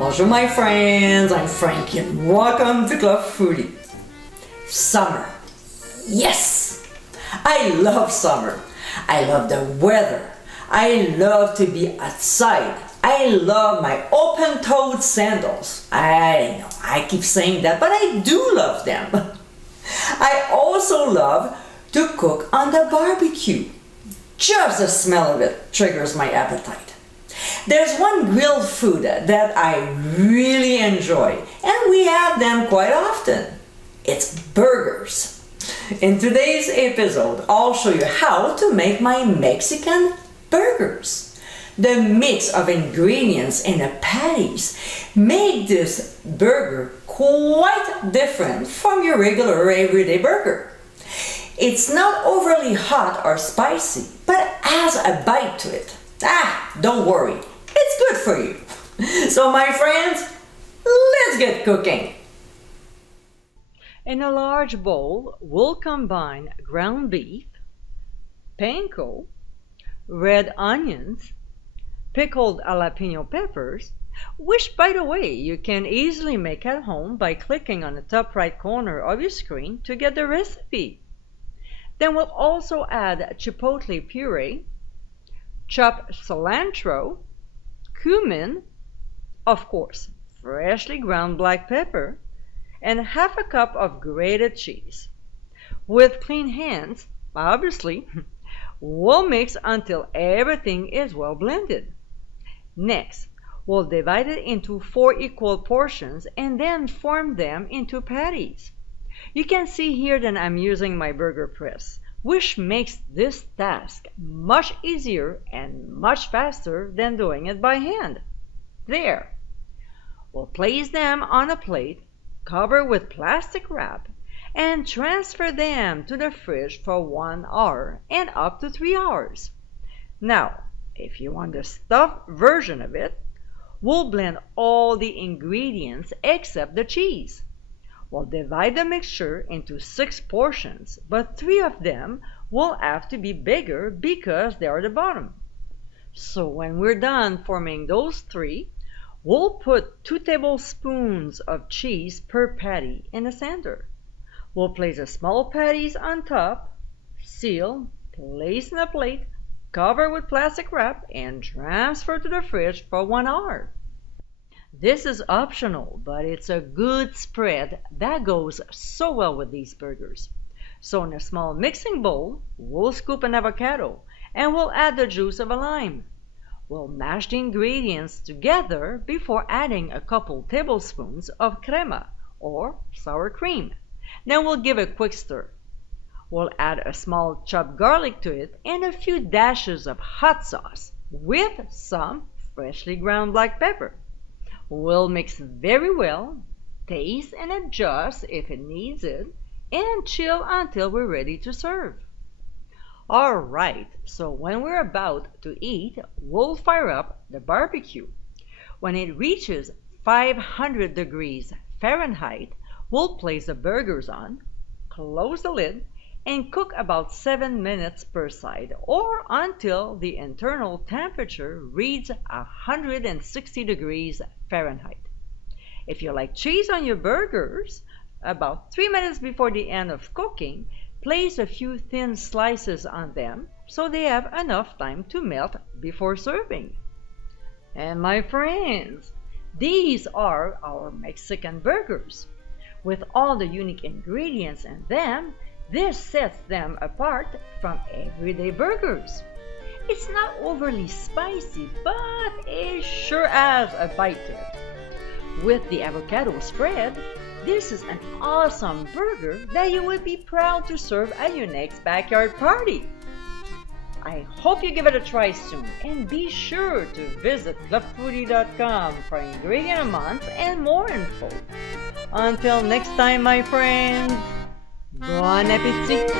Bonjour my friends, I'm Frankie and welcome to Club Foodie. Summer. Yes! I love summer. I love the weather. I love to be outside. I love my open-toed sandals. I know, I keep saying that, but I do love them. I also love to cook on the barbecue. Just the smell of it triggers my appetite. There's one grilled food that I really enjoy, and we have them quite often. It's burgers. In today's episode, I'll show you how to make my Mexican burgers. The mix of ingredients in the patties make this burger quite different from your regular everyday burger. It's not overly hot or spicy, but has a bite to it. Don't worry, it's good for you. So my friends, let's get cooking. In a large bowl, we'll combine ground beef, panko, red onions, pickled jalapeno peppers, which by the way you can easily make at home by clicking on the top right corner of your screen to get the recipe. Then we'll also add chipotle puree, chopped cilantro, cumin, of course, freshly ground black pepper, and half a cup of grated cheese. With clean hands, obviously, we'll mix until everything is well blended. Next, we'll divide it into 4 equal portions and then form them into patties. You can see here that I'm using my burger press, which makes this task much easier and much faster than doing it by hand. There. We'll place them on a plate, cover with plastic wrap, and transfer them to the fridge for 1 hour and up to 3 hours. Now, if you want the stuffed version of it, we'll blend all the ingredients except the cheese. We'll divide the mixture into 6 portions, but 3 of them will have to be bigger because they are the bottom. So when we're done forming those 3, we'll put 2 tablespoons of cheese per patty in the center. We'll place the small patties on top, seal, place in a plate, cover with plastic wrap, and transfer to the fridge for 1 hour. This is optional, but it's a good spread that goes so well with these burgers. So in a small mixing bowl, we'll scoop an avocado and we'll add the juice of a lime. We'll mash the ingredients together before adding a couple tablespoons of crema or sour cream. Then we'll give a quick stir. We'll add a small chopped garlic to it and a few dashes of hot sauce with some freshly ground black pepper. We'll mix very well, taste and adjust if it needs it, and chill until we're ready to serve. Alright, so when we're about to eat, we'll fire up the barbecue. When it reaches 500 degrees Fahrenheit, we'll place the burgers on, close the lid, and cook about 7 minutes per side or until the internal temperature reads 160 degrees Fahrenheit. If you like cheese on your burgers, about 3 minutes before the end of cooking, place a few thin slices on them so they have enough time to melt before serving. And my friends, these are our Mexican burgers. With all the unique ingredients in them, this sets them apart from everyday burgers. It's not overly spicy, but it sure has a bite to it. With the avocado spread, this is an awesome burger that you would be proud to serve at your next backyard party. I hope you give it a try soon, and be sure to visit clubfoodie.com for ingredient amounts and more info. Until next time, my friends, bon appétit!